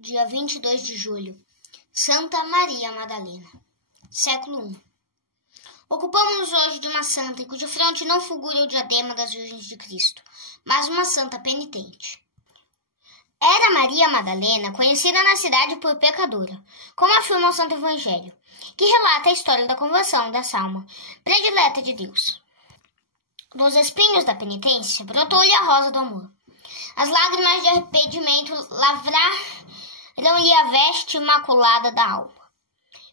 Dia 22 de julho. Santa Maria Madalena. Século I. Ocupamos-nos hoje de uma santa em cuja fronte não fulgura o diadema das Virgens de Cristo, mas uma santa penitente. Era Maria Madalena conhecida na cidade por pecadora, como afirma o Santo Evangelho, que relata a história da conversão dessa alma predileta de Deus. Dos espinhos da penitência brotou-lhe a rosa do amor. As lágrimas de arrependimento lavraram-lhe a veste imaculada da alma.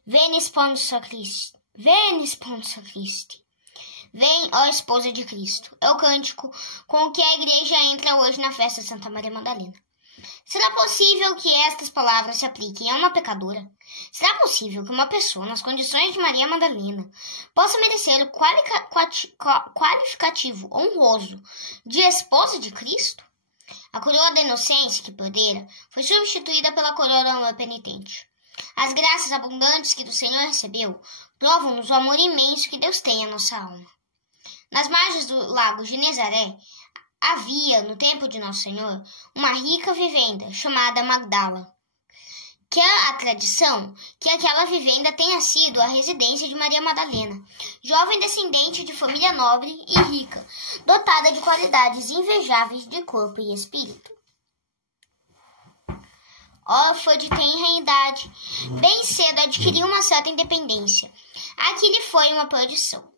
Veni sponsa Christi. Veni sponsa Christi. Vem, ó esposa de Cristo. É o cântico com que a igreja entra hoje na festa de Santa Maria Madalena. Será possível que estas palavras se apliquem a uma pecadora? Será possível que uma pessoa, nas condições de Maria Madalena, possa merecer o qualificativo honroso de esposa de Cristo? A coroa da inocência que perdera foi substituída pela coroa do amor penitente. As graças abundantes que do Senhor recebeu provam-nos o amor imenso que Deus tem à nossa alma. Nas margens do lago de Nezaré, havia, no tempo de Nosso Senhor, uma rica vivenda chamada Magdala. Que a tradição que aquela vivenda tenha sido a residência de Maria Madalena, jovem descendente de família nobre e rica, dotada de qualidades invejáveis de corpo e espírito. Órfã de tenra idade, bem cedo adquiriu uma certa independência. Aqui lhe foi uma perdição.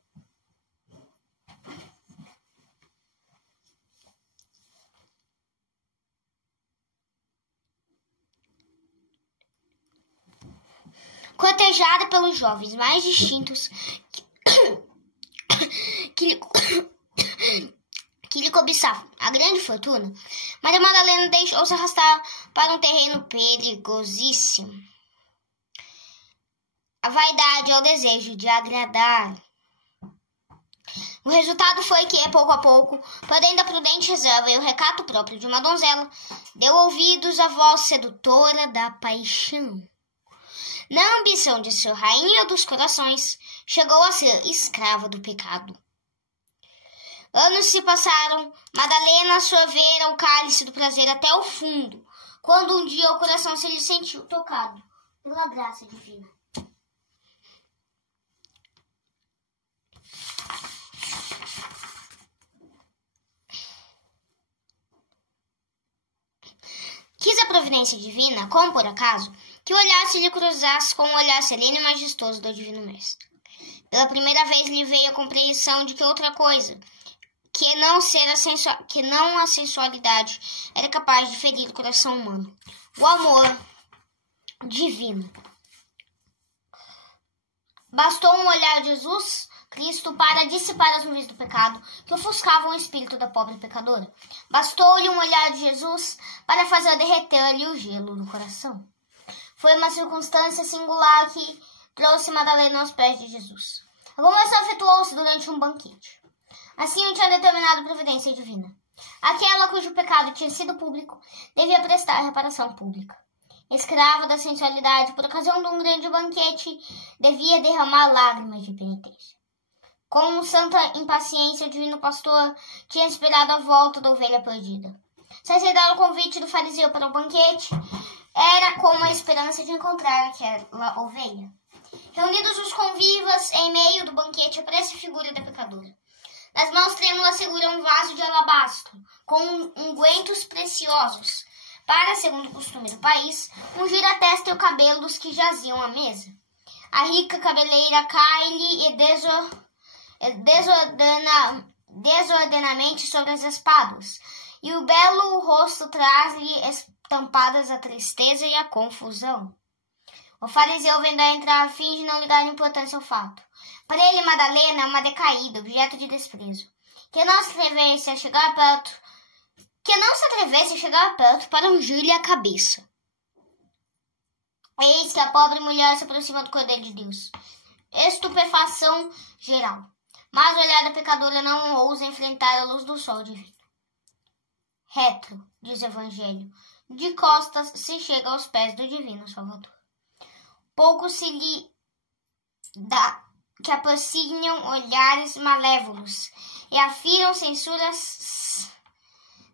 Cortejada pelos jovens mais distintos que lhe cobiçavam a grande fortuna, Maria Madalena deixou-se arrastar para um terreno perigosíssimo. A vaidade é o desejo de agradar. O resultado foi que, pouco a pouco, perdendo a prudente reserva e o recato próprio de uma donzela, deu ouvidos à voz sedutora da paixão. Na ambição de ser rainha dos corações, chegou a ser escrava do pecado. Anos se passaram, Madalena sorvera o cálice do prazer até o fundo, quando um dia o coração se lhe sentiu tocado pela graça divina. Quis a providência divina, como por acaso, que o olhar se lhe cruzasse com o olhar sereno e majestoso do Divino Mestre. Pela primeira vez lhe veio a compreensão de que outra coisa, que não a sensualidade, era capaz de ferir o coração humano. O amor divino. Bastou um olhar de Jesus Cristo para dissipar as nuvens do pecado que ofuscavam o espírito da pobre pecadora. Bastou-lhe um olhar de Jesus para fazer derreter-lhe o gelo do coração. Foi uma circunstância singular que trouxe Madalena aos pés de Jesus. A conversão efetuou-se durante um banquete. Assim o tinha determinado a providência divina. Aquela cujo pecado tinha sido público devia prestar reparação pública. Escrava da sensualidade, por ocasião de um grande banquete, devia derramar lágrimas de penitência. Com santa impaciência, o divino pastor tinha esperado a volta da ovelha perdida. Se aceitar o convite do fariseu para o banquete, era como a esperança de encontrar aquela ovelha. Reunidos os convivas, em meio do banquete, aparece a figura da pecadora. Nas mãos trêmulas segura um vaso de alabastro, com ungüentos preciosos, para, segundo o costume do país, ungir a testa e o cabelo dos que jaziam à mesa. A rica cabeleira cai-lhe desordenadamente sobre as espáduas, e o belo rosto traz-lhe estampadas a tristeza e a confusão. O fariseu, vendo a entrar, finge não ligar importância ao fato. Para ele, Madalena é uma decaída, objeto de desprezo, que não se atrevesse a chegar perto para ungir-lhe a cabeça. Eis que a pobre mulher se aproxima do Cordeiro de Deus. Estupefação geral. Mas o olhar da pecadora não ousa enfrentar a luz do sol divino. Reto, diz o Evangelho, de costas se chega aos pés do Divino Salvador. Pouco se lhe dá que aproximam olhares malévolos e afiram censuras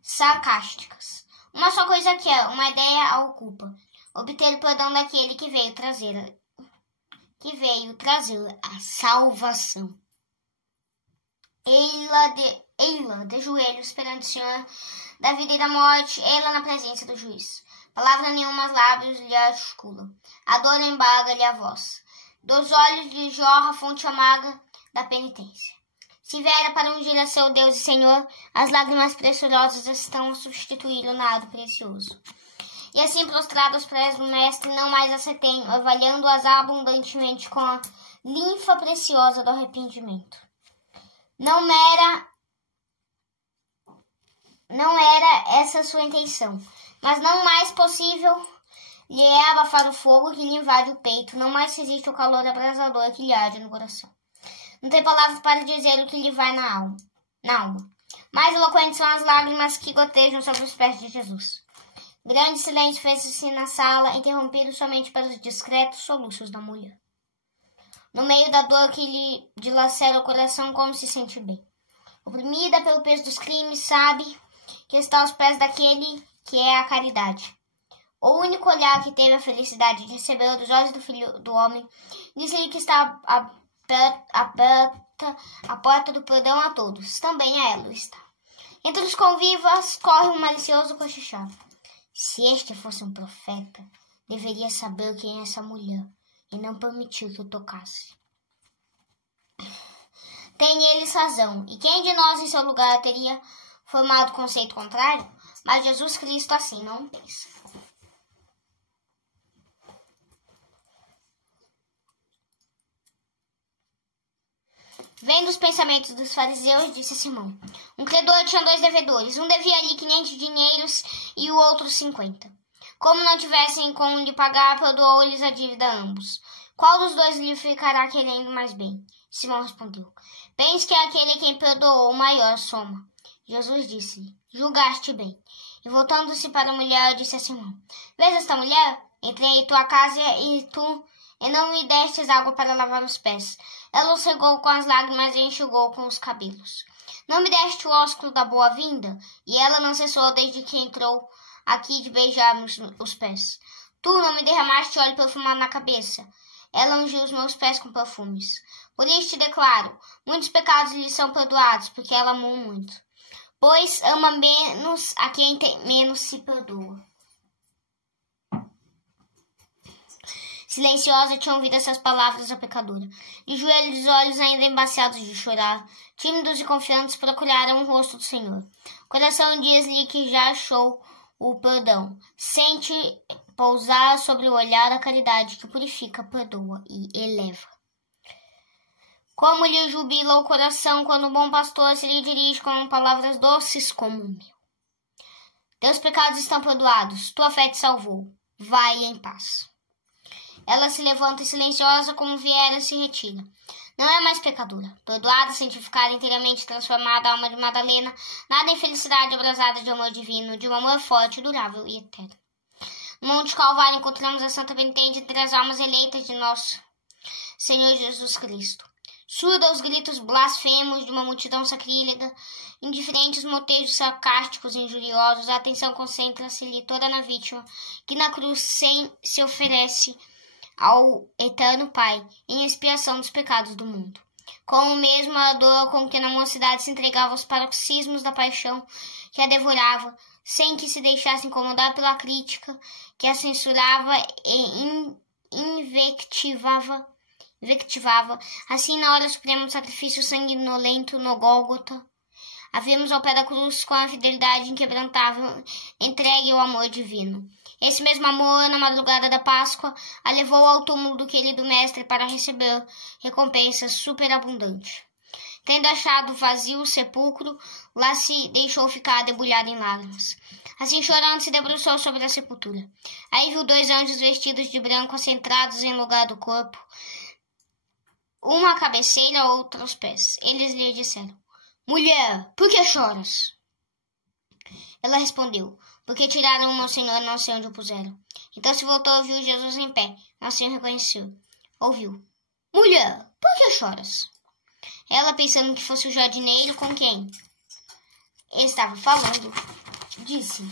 sarcásticas. Uma só coisa quer, uma ideia a ocupa. obter o perdão daquele que veio trazer a salvação. Ei-la de joelhos perante o Senhor da vida e da morte, ei-la na presença do juiz. Palavra nenhuma aos lábios lhe articulam, a dor embarga-lhe a voz. Dos olhos lhe jorra a fonte amarga da penitência. Se viera para ungir a seu Deus e Senhor, as lágrimas preciosas estão a substituí-lo na nada precioso. E assim, prostrado aos pés do mestre, não mais a retém, orvalhando-as abundantemente com a linfa preciosa do arrependimento. Não era essa sua intenção, mas não mais possível lhe é abafar o fogo que lhe invade o peito, não mais resiste o calor abrasador que lhe arde no coração. Não tem palavras para dizer o que lhe vai na alma. Mais eloquentes são as lágrimas que gotejam sobre os pés de Jesus. Grande silêncio fez-se na sala, interrompido somente pelos discretos soluços da mulher. No meio da dor que lhe dilacera o coração, como se sente bem. Oprimida pelo peso dos crimes, sabe que está aos pés daquele que é a caridade. O único olhar que teve a felicidade de receber dos olhos do Filho do Homem, disse-lhe que está aberta a porta do perdão a todos, também a ela está. Entre os convivas corre um malicioso cochichar. Se este fosse um profeta, deveria saber quem é essa mulher e não permitir que o tocasse. Tem eles razão, e quem de nós em seu lugar teria formado conceito contrário? Mas Jesus Cristo assim não pensa. Vendo os pensamentos dos fariseus, disse Simão: um credor tinha 2 devedores. Um devia-lhe 500 dinheiros e o outro 50. Como não tivessem como lhe pagar, perdoou-lhes a dívida a ambos. Qual dos dois lhe ficará querendo mais bem? Simão respondeu: penso que é aquele quem perdoou maior soma. Jesus disse-lhe: julgaste bem. E voltando-se para a mulher, disse a Simão: vês esta mulher? Entrei em tua casa e não me destes água para lavar os pés. Ela os regou com as lágrimas e enxugou com os cabelos. Não me deste o ósculo da boa-vinda? E ela não cessou desde que entrou aqui de beijar-me os pés. Tu não me derramaste óleo perfumado na cabeça. Ela ungiu os meus pés com perfumes. Por isso te declaro, muitos pecados lhe são perdoados, porque ela amou muito. Pois ama menos a quem menos se perdoa. Silenciosa tinha ouvido essas palavras a pecadora. De joelhos e os olhos ainda embaciados de chorar, tímidos e confiantes, procuraram o rosto do Senhor. O coração diz-lhe que já achou o perdão. Sente pousar sobre o olhar a caridade que purifica, perdoa e eleva. Como lhe jubila o coração quando o bom pastor se lhe dirige com palavras doces como o mel. Teus pecados estão perdoados, tua fé te salvou. Vai em paz. Ela se levanta silenciosa como viera e se retira. Não é mais pecadora. Perdoada, santificada, inteiramente transformada, a alma de Madalena, nada em felicidade abrasada de amor divino, de um amor forte, durável e eterno. No Monte Calvário encontramos a Santa Penitente entre as almas eleitas de nosso Senhor Jesus Cristo. Surda aos gritos blasfemos de uma multidão sacrílega, indiferentes motejos sarcásticos e injuriosos, a atenção concentra-se-lhe toda na vítima, que na cruz se oferece ao eterno Pai, em expiação dos pecados do mundo. Com o mesmo ardor com que na mocidade se entregava aos paroxismos da paixão que a devorava, sem que se deixasse incomodar pela crítica que a censurava e invectivava, assim na hora suprema do sacrifício sanguinolento no Gólgota, havemos ao pé da cruz com a fidelidade inquebrantável entregue ao amor divino. Esse mesmo amor, na madrugada da Páscoa, a levou ao túmulo do querido mestre para receber recompensa superabundante. Tendo achado vazio o sepulcro, lá se deixou ficar debulhado em lágrimas. Assim, chorando, se debruçou sobre a sepultura. Aí viu 2 anjos vestidos de branco assentados em lugar do corpo, uma à cabeceira, outra aos pés. Eles lhe disseram: mulher, por que choras? Ela respondeu: porque tiraram o meu Senhor e não sei onde o puseram. Então se voltou e viu Jesus em pé. Nosso Senhor reconheceu. Ouviu: mulher, por que choras? Ela, pensando que fosse o jardineiro com quem estava falando, disse: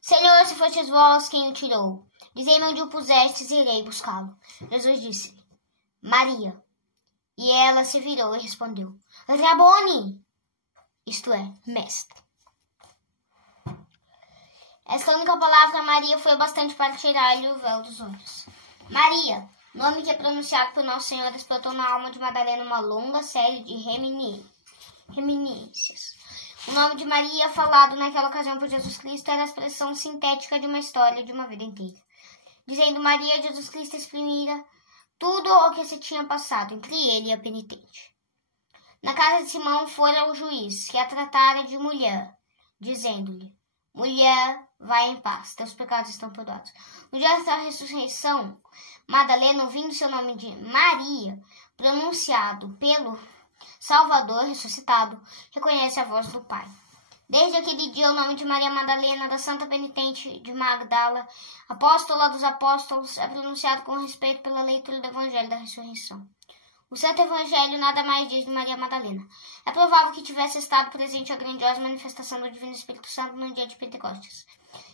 Senhor, se fostes vós quem o tirou, Dizei-me onde o pusestes e irei buscá-lo. Jesus disse-lhe: Maria. E ela se virou e respondeu: Rabone, isto é, mestre. Esta única palavra, Maria, foi bastante para tirar-lhe o véu dos olhos. Maria, nome que é pronunciado por Nosso Senhor, despertou na alma de Madalena uma longa série de reminiscências. O nome de Maria, falado naquela ocasião por Jesus Cristo, era a expressão sintética de uma história de uma vida inteira. Dizendo Maria, Jesus Cristo exprimira tudo o que se tinha passado entre ele e a penitente. Na casa de Simão fora o juiz, que a tratara de mulher, dizendo-lhe: Mulher, vai em paz, teus pecados estão perdoados. No dia da ressurreição, Madalena, ouvindo seu nome de Maria, pronunciado pelo Salvador ressuscitado, reconhece a voz do Pai. Desde aquele dia, o nome de Maria Madalena, da Santa Penitente de Magdala, apóstola dos apóstolos, é pronunciado com respeito pela leitura do Evangelho da Ressurreição. O Santo Evangelho nada mais diz de Maria Madalena. É provável que tivesse estado presente a grandiosa manifestação do Divino Espírito Santo no dia de Pentecostes.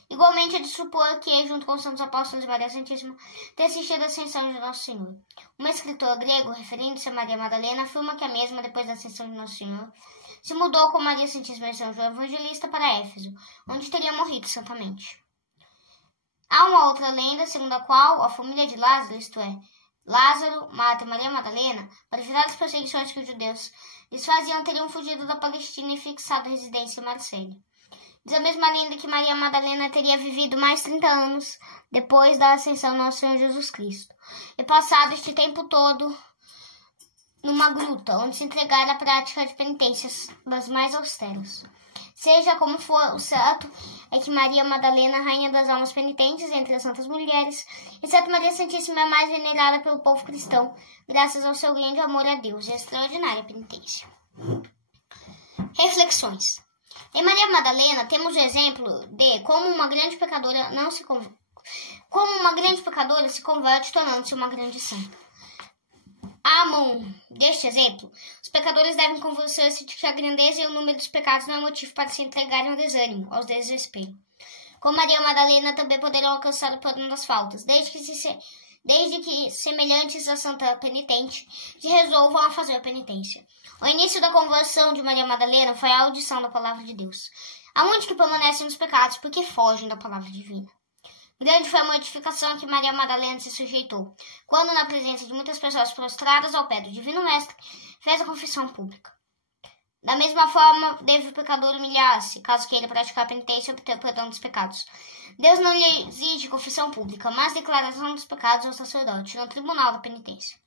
Igualmente é de supor que, junto com os santos apóstolos e Maria Santíssima, tenha assistido a ascensão de Nosso Senhor. Um escritor grego, referindo-se a Maria Madalena, afirma que a mesma, depois da ascensão de Nosso Senhor, se mudou com Maria Santíssima e São João Evangelista para Éfeso, onde teria morrido santamente. Há uma outra lenda, segundo a qual a família de Lázaro, isto é, Lázaro, Marta e Maria Madalena, para evitar as perseguições que os judeus lhes faziam, teriam fugido da Palestina e fixado residência em Marsella. Diz a mesma lenda que Maria Madalena teria vivido mais 30 anos depois da ascensão do Nosso Senhor Jesus Cristo, e passado este tempo todo numa gruta, onde se entregara à prática de penitências das mais austeras. Seja como for, o certo é que Maria Madalena, rainha das almas penitentes entre as santas mulheres, exceto Maria Santíssima, é mais venerada pelo povo cristão, graças ao seu grande amor a Deus e a extraordinária penitência. Reflexões. Em Maria Madalena temos o exemplo de como uma grande pecadora se converte, tornando-se uma grande santa. À mão deste exemplo, os pecadores devem convencer-se de que a grandeza e o número dos pecados não é motivo para se entregarem ao desânimo, ao desespero. Com Maria Madalena também poderão alcançar o perdão das faltas, desde que semelhantes à santa penitente, se resolvam a fazer a penitência. O início da conversão de Maria Madalena foi a audição da palavra de Deus. Há muitos que permanecem nos pecados porque fogem da palavra divina. Grande foi a mortificação a que Maria Madalena se sujeitou, quando, na presença de muitas pessoas prostradas ao pé do Divino Mestre, fez a confissão pública. Da mesma forma, deve o pecador humilhar-se, caso queira praticar a penitência e obter o perdão dos pecados. Deus não lhe exige confissão pública, mas declaração dos pecados ao sacerdote, no tribunal da penitência.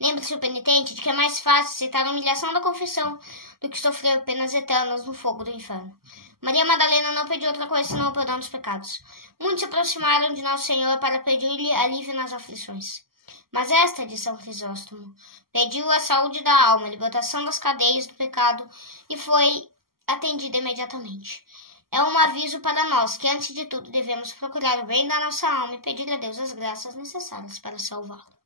Lembre-se o penitente de que é mais fácil aceitar a humilhação da confissão do que sofrer penas eternas no fogo do inferno. Maria Madalena não pediu outra coisa senão o perdão dos pecados. Muitos se aproximaram de Nosso Senhor para pedir-lhe alívio nas aflições. Mas esta, de São Crisóstomo, pediu a saúde da alma, a libertação das cadeias do pecado e foi atendida imediatamente. É um aviso para nós que, antes de tudo, devemos procurar o bem da nossa alma e pedir a Deus as graças necessárias para salvá-la.